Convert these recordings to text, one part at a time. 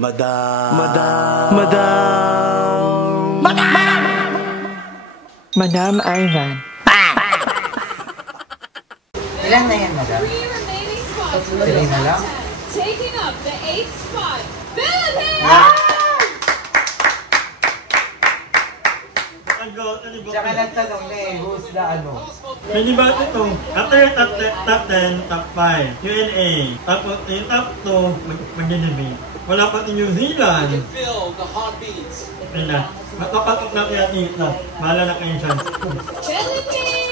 Madam! Madam Ivan. Ilan na yan, madam? Tuloy na lang? Taking up the 8th spot, Philippines! Tsaka nagtanong na eh, who's the ano? Pwede ba ito? After top 10, top 5, Q&A. Tapos yung top 2, mag-debate. Wala pa si New Zealand. Ayun na. Makapatok na kaya dito. Bahala na kayo chance. Philippines!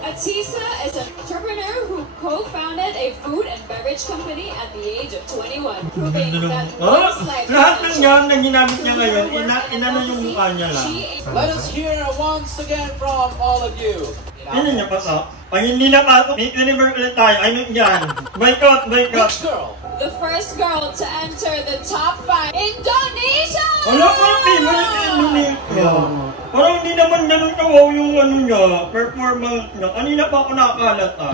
Atisa is an entrepreneur who co-founded a food and beverage company at the age of 21, proving that life's life lahat ng yan na ginamit niya ngayon, inano yung mukha niya lang. Let us hear once again from all of you. Ano niya pa to? Pag hindi na pasok, make universe ulit tayo. Ayun yan. Boycott! Which girl? The first girl to enter the top 5, Indonesia! Wala ko yung favorite na Indonesia. Parang hindi naman ganun kawaw yung ano niya, performance niya. Kanina pa ako nakakalat ah.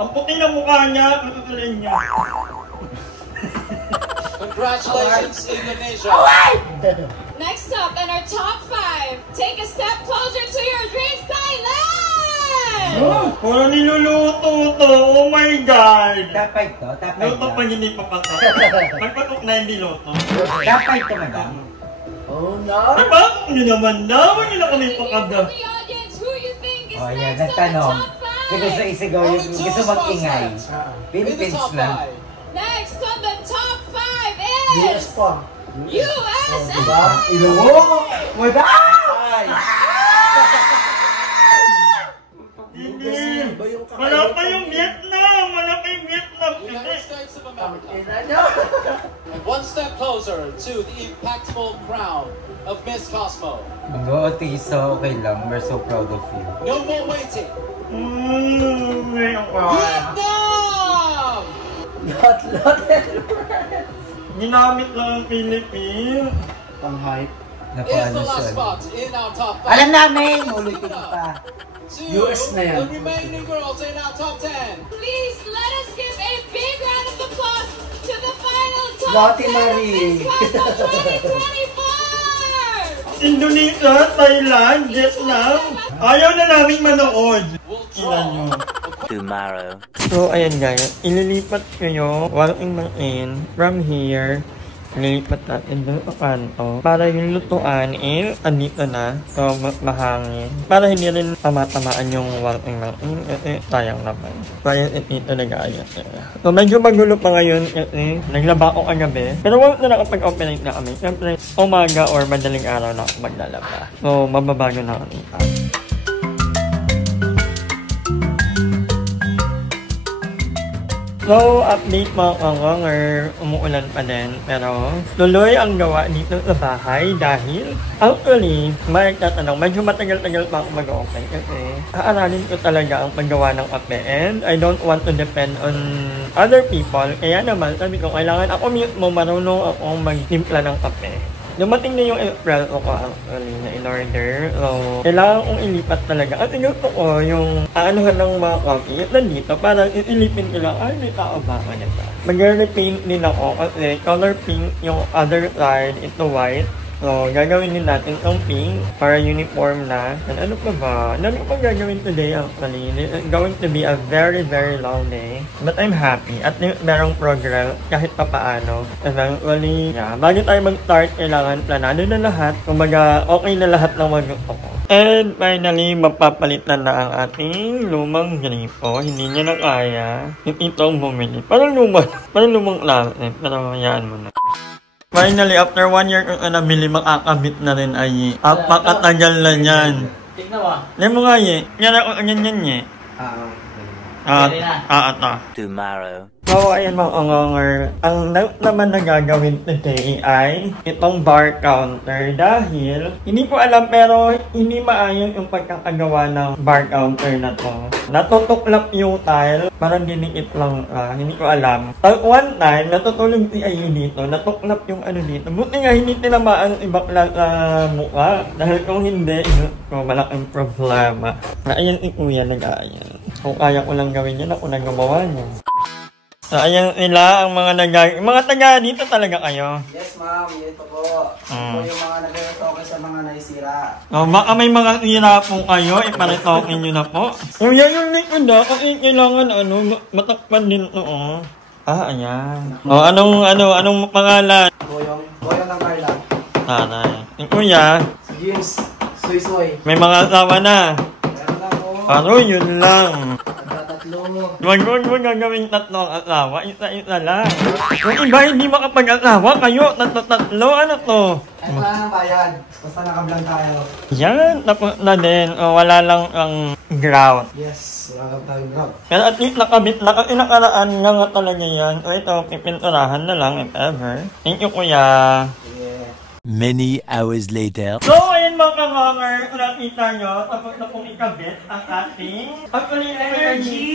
Ang puti na mukha niya, patutuloy niya. Congratulations, Indonesia! Next up in our top 5, take a step closer to your dreams, Thailand! Parang niluluto to, oh my God! Tapay to? Tapay Luto to? pa hindi papatok. Pagpatok na hindi luto. Tapay to, madam? Oh no! Pagpatok nyo naman na, huwag nyo na kami pakada. The audience, who you think is Oh yan, next on the nagtanong. top 5? Kasi gusto isigaw yung gusto mag-ingay. In the Philippines top lang. 5. Next on the top 5 is USA! Ilong! Madam! Hindi! Wala pa yung Vietnam! Wala pa yung Vietnam! United States of America. And one step closer to the impactful crown of Miss Cosmo. Go, Tisa, okay lang. We're so proud of you. No more waiting. Ngayon pa. Vietnam! Ginamit lang ang Philippines. Pang-hype. Is Napaano the last siya. spot in our top 5. Alam namin! Ulitin pa. US na yan. The remaining girls in our top 10. Please let us give a big round of applause to the final top Lottie 10 Marie. of Miss Cosmo 2024! Indonesia, Thailand, Vietnam. Ayaw na namin manood. Ilan nyo. Tomorrow. So, ayan guys. Ililipat ko yung walking in from here. Ililipat natin doon sa kanto. Para yung lutuan andito na. So, mahangin. Para hindi rin tama-tamaan yung walking in. Sayang naman. Kaya ito na gaya. So, medyo magulo pa ngayon. Naglaba ako kagabi. Pero wala na nakapag-operate na kami. Siyempre, umaga or madaling araw na ako maglalaba. So, mababago na kami. So, update mga kanganger, umuulan pa din. Pero, tuloy ang gawa dito sa bahay dahil, actually, may tatanong, medyo matagal-tagal pa ako mag-open kasi aaralin ko talaga ang paggawa ng kape and I don't want to depend on other people. Kaya naman, sabi ko, kailangan ako mismo marunong ako magtimpla ng kape. Dumating na yung April ko actually na in-order. So, kailangan kong ilipat talaga. At gusto ko yung aanuhan ng mga coffee nandito para ilipin ko lang, ay may tao ba ako nito. Mag-repaint din ako kasi color pink yung other side, ito white. So, gagawin din natin itong pink para uniform na. And ano pa ba? Dami ko pang gagawin today actually. It's going to be a very, very long day. But I'm happy. At merong progress kahit pa paano. Eventually, yeah. Bago tayo mag-start, kailangan planado na lahat. Kumbaga, okay na lahat ng mag-gusto ko. And finally, mapapalitan na ang ating lumang gripo. Hindi niya na kaya. Ito ang bumili. Parang lumang klase. Pero hayaan mo na. Finally, after 1 year kung nabili, makakabit na rin ay apakatagal na yan. Tignan mo. Hindi mo nga ye. Yan ako, yan ye. Tomorrow. So, ayan mga kanganger. Ang naman na gagawin today ay itong bar counter dahil hindi ko alam pero hindi maayos yung pagkakagawa ng bar counter na to. Natutuklap yung tile, parang dinikit lang, hindi ko alam. One time, natutulog si Ayu dito, natuklap yung ano dito. Buti nga hindi tinamaan si bakla sa mukha. Dahil kung hindi, malaking problema. Ayan si Kuya nag-ayan. Kung kaya ko lang gawin yan, ako na gumawa niya. So, ayan nila ang mga taga dito talaga kayo. Yes, ma'am. Ito po. Ito po yung mga nag-retoke sa mga naisira. Oh, baka may mga sira po kayo, iparetokin nyo na po. Oh, yan yung likod na. Kasi kailangan, matakpan din ito, oh. Ah, ayan. Oh, anong pangalan? Boyong ng Carla. Tanay. Yung kuya, Si James. Soy. may mga asawa na. Meron na po. Pero yun lang. Tatlo. Huwag gagawin tatlong asawa, isa-isa lang. Kung iba hindi makapag-asawa, kayo, tatlo, ano to? Ito lang ang bayan. Basta nakablog tayo. Yan, tapos na din. O, wala lang ang ground. Yes, wala lang tayong grab. Pero at least nakabit lang. Ang inakaraan nga nga talaga yan. O ito, pipinturahan na lang if ever. Thank you, kuya. Many hours later. So, ayan mga ka-monger, kung nakita nyo, tapos na pong ikabit ang ating energy.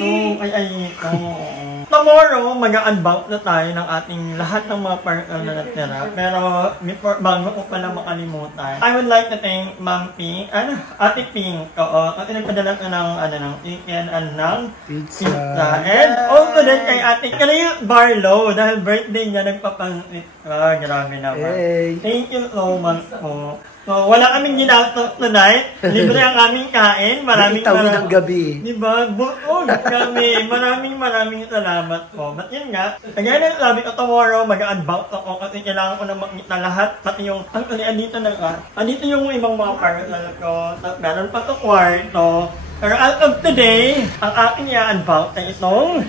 Tomorrow, mag-unbox na tayo ng ating lahat ng mga parcel na natira. Pero, before, bago ko pala makalimutan, I would like to thank Ma'am Pink, Ate Pink, kasi nagpadala ko ng chicken and ng pizza. And also din kay Ate Claire Barlow, dahil birthday niya, nagpapansit ka. Grabe naman. Hey. Thank you so much po. So, wala kaming ginastos tonight. Libre ang aming kain. Maraming ng gabi. Diba? Buong kami. Maraming salamat po. But yun nga, kaya na sabi ko tomorrow, mag-unbox ako kasi kailangan ko na makita lahat. Pati yung, andito na ka. Andito yung ibang mga parcel ko. Meron pa to kwarto. Pero as of today, ang aking i-unbox ay itong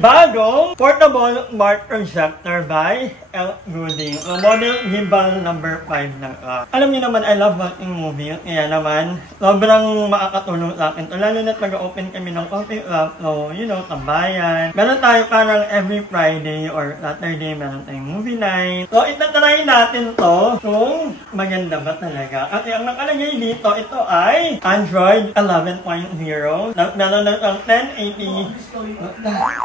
bagong portable smart projector by L. Gooding. Model gimbal number 5 na ka. Alam niyo naman, I love watching movies. Kaya naman, sobrang makakatulong sa akin. Lalo na't mag-open kami ng coffee shop. So, tambayan. Meron tayo parang every Friday or Saturday, meron tayong movie night. So, itatry natin to kung maganda ba talaga. Kasi ang nakalagay dito, ito ay Android 11.0. Meron na ang 1080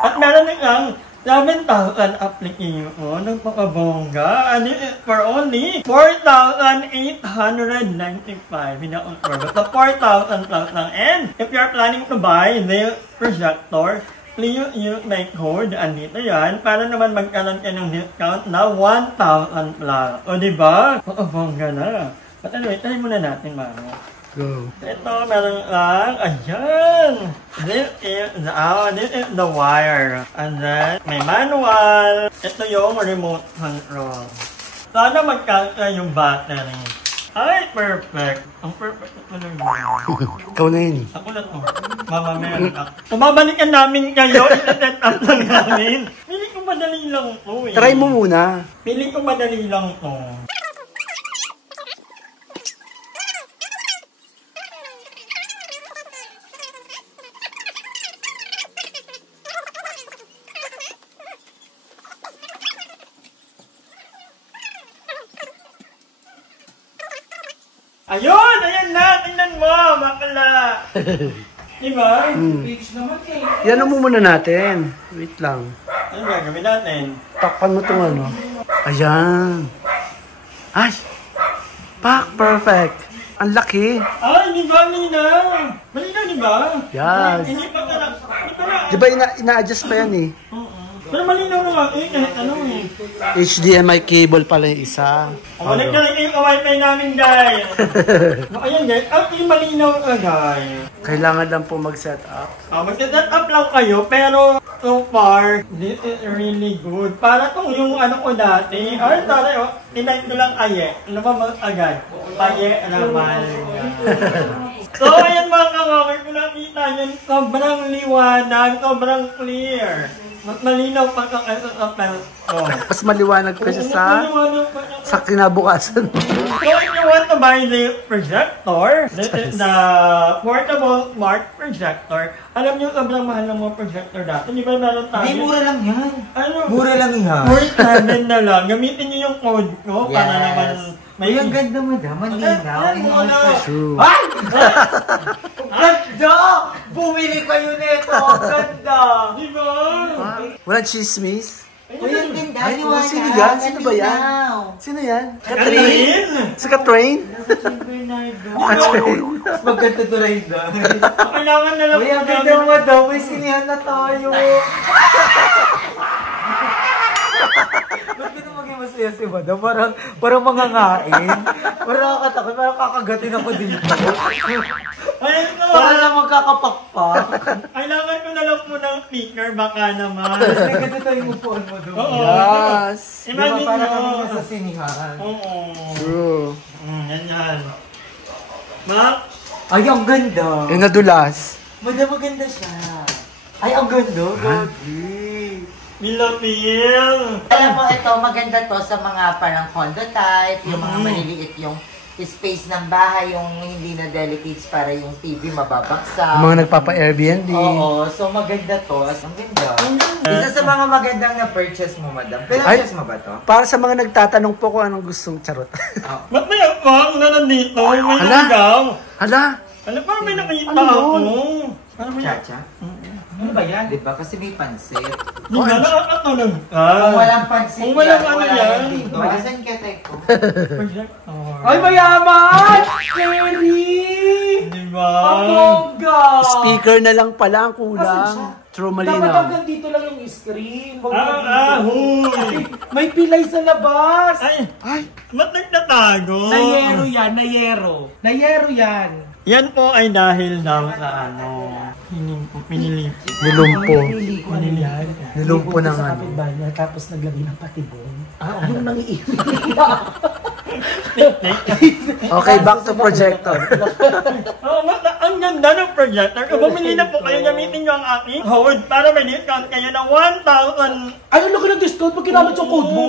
at meron na ang 7,000 application. Nagpakabongga. And this is for only 4,895. But the 4,000 plus lang. And if you're planning to buy the projector, please use my code. Andito yan. Para naman magkaroon ka ng discount na 1,000 plus. O diba? Pakabongga na. But anyway, try muna natin, mama. Go. Ito, meron lang. Ayan! This is the wire. And then, may manual. Ito yung remote control. Sana magkaka yung battery. Ay, perfect. Ang perfect ito lang yun. Ikaw na yun. Ako na to. Mama, meron ka. Kumabalikan namin kayo. Ita-set up lang namin. Piling ko madali lang to eh. Try mo muna. Piling ko madali lang to. Ayun! Ayan na! Tingnan mo! Bakla! Diba? Yan mo muna natin. Wait lang. Ano gagawin natin? Takpan mo itong ano. Ayan. Ay! Pak! Perfect! Ang laki! Ay! Di ba? Malinaw! Malinaw, di ba? Yes! Hindi pa na... Di ba ina-adjust pa yan eh? Pero malinaw naman eh. Kahit ano eh. HDMI cable pala yung isa. Balik na lang kayo ka-wifi namin, guys. Ayan, guys. Ang malinaw ka, guys. Kailangan lang po mag-set up. Mag-set up lang kayo, pero so far, this is really good. Para kung yung ano ko dati, ay, sorry, tinay ko lang aye. Ano ba agad? Aye naman. So, ayan mga ka-monger, kung nakita yun, sobrang liwanag, sobrang clear. Malinaw pa ka kayo sa apel. Mas maliwanag pa siya sa kinabukasan. So, if you want to buy the projector, this is the portable smart projector. Alam niyo, sobrang mahal ng mga projector dati. Di ba meron tayo? Hindi, mura lang yan. Ano? Mura lang yan. 47 na lang. Gamitin niyo yung code ko para naman may... Ang ganda mo da, malinaw. True. Ay! Ganda! Bumili kayo nito. Ganda! Di ba? Walang chismis? Uy, ang ganda. Ay, sino yan? Sino ba yan? Sino yan? Catherine? Si Catherine? Catherine. Mas maganda to rin da. Kailangan na lang. Uy, ang ganda mo daw. May sinihan na tayo. Ba't ka na maging masaya si Madam? Parang mangangain. Parang nakakatakot. Parang kakagatin ako dito. Para lang magkakapakpak. Kailangan ko na lang po ng speaker, baka naman. Kasi ganito yung phone mo doon. Oo. Yes. Imagine Para mo. kami nasa sinihan. Oo. True. Yan. Mak? Ay, ang ganda. Yung nadulas. Madam, maganda siya. Ay, ang ganda. Gagi. Nilapil. Alam mo, ito, maganda to sa mga parang condo type, yung mga maliliit yung space ng bahay, yung hindi na delicates para yung TV mababaksak. Yung mga nagpapa-Airbnb. Oo, so maganda to. Ang ganda. Isa sa mga magandang na-purchase mo, Madam. Purchase mo ba to? Para sa mga nagtatanong po kung anong gustong charot. Ba't may akong na nandito? May naligaw. Hala? Alam, parang may nakita ako. Parang may Chacha? Ano ba yan? Diba? Kasi may pansit. Di ba nakakatulog ka? Kung walang pansit Kung walang ano wala yan. dito. Asan ka, Teko? Projector. Ay, mayaman! Cherry! Di ba? Ang bongga! Speaker na lang pala ang Asan siya? kulang. True, Dapat malinaw. hanggang dito lang yung screen. Huwag hanggang dito. Huy! May pilay sa labas! Ay! Ba't nagtatago? Nayero yan, nayero. Nayero yan. Yan po ay dahil daw sa pinili. Nilumpo. Pinili ko ano yan. Nilumpo ng sa ano. kapitbahay niya, tapos naglagay ng patibong. Yung nangiiwi. Okay, back to projector. Oo, ang ganda ng projector. Kung bumili na po kayo, gamitin nyo ang aking code para may discount kayo ng 1,000. Ano laki ng discount pag ginamit yung code mo?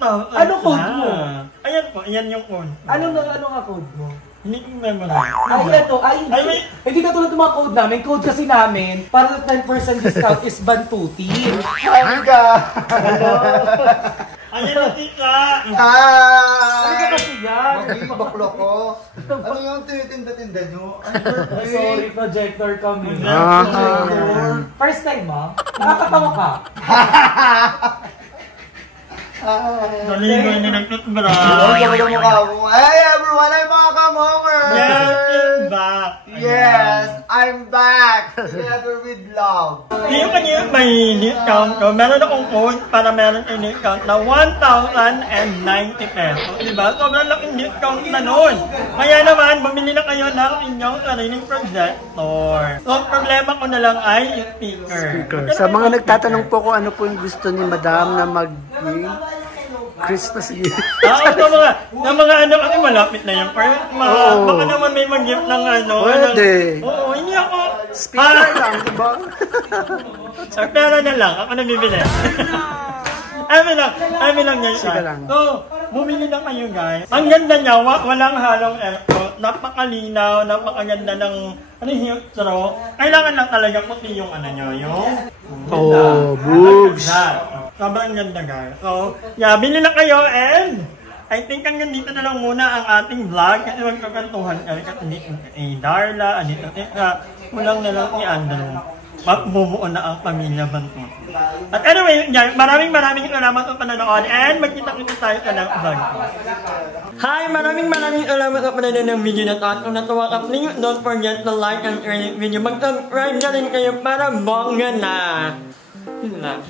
1,000. Ano code mo? Ayan po, ayan yung code. Ano nga code mo? Hindi ko memorize. Ay, ito. Ay, Ay, hindi ka tulad ng mga code namin. Code kasi namin, para sa 10% discount is Bantuti. Hangga! Ayan na tita. Ano ka kasi yan? Magiging baklo ko. Ano yung tinitinda-tinda nyo? Ay, sorry, projector kami. Ah. First time, ma? Nakakatawa ka. Naligoy na nagtutbra. Ang ganda ng mukha mo. Hey everyone, I'm mga kamongers! Yes, back. Yes, I'm back! Together with love. Yung kanya may discount ko, meron akong code para meron yung discount na 1,090 pesos. Diba? Sobrang laking discount na nun. Kaya naman, bumili na kayo ng inyong sariling projector. So, ang problema ko na lang ay yung speaker. Sa mga nagtatanong po kung ano po yung gusto ni Madam na Christmas gift. Ito mga ano, kasi malapit na yan. Pero baka naman may mag-gift ng ano. Pwede. Oo, hindi ako. Speaker lang, diba? Sa pera na lang, ako na bibili. Amin lang yan. Sige lang. So, bumili na kayo guys. Ang ganda niya, walang halong aircon. Napakalinaw, napakaganda ng filtro. Kailangan lang talaga puti yung ano nyo, yung... Boobs. Sobrang ganda guys. So, yeah, bili na kayo and I think hanggang dito na lang muna ang ating vlog kasi magkakantuhan kami kasi Darla, Anita Tika, kulang na lang ni Andrew. Mabubuo na ang pamilya Bantuti. At anyway, maraming salamat sa panonood and magkita-kita tayo sa next vlog. Hi! Maraming salamat sa panonood ng video na to. At kung natuwa ka, please don't forget to like and share this video. Mag-subscribe na rin kayo para bongga na. Yun lang.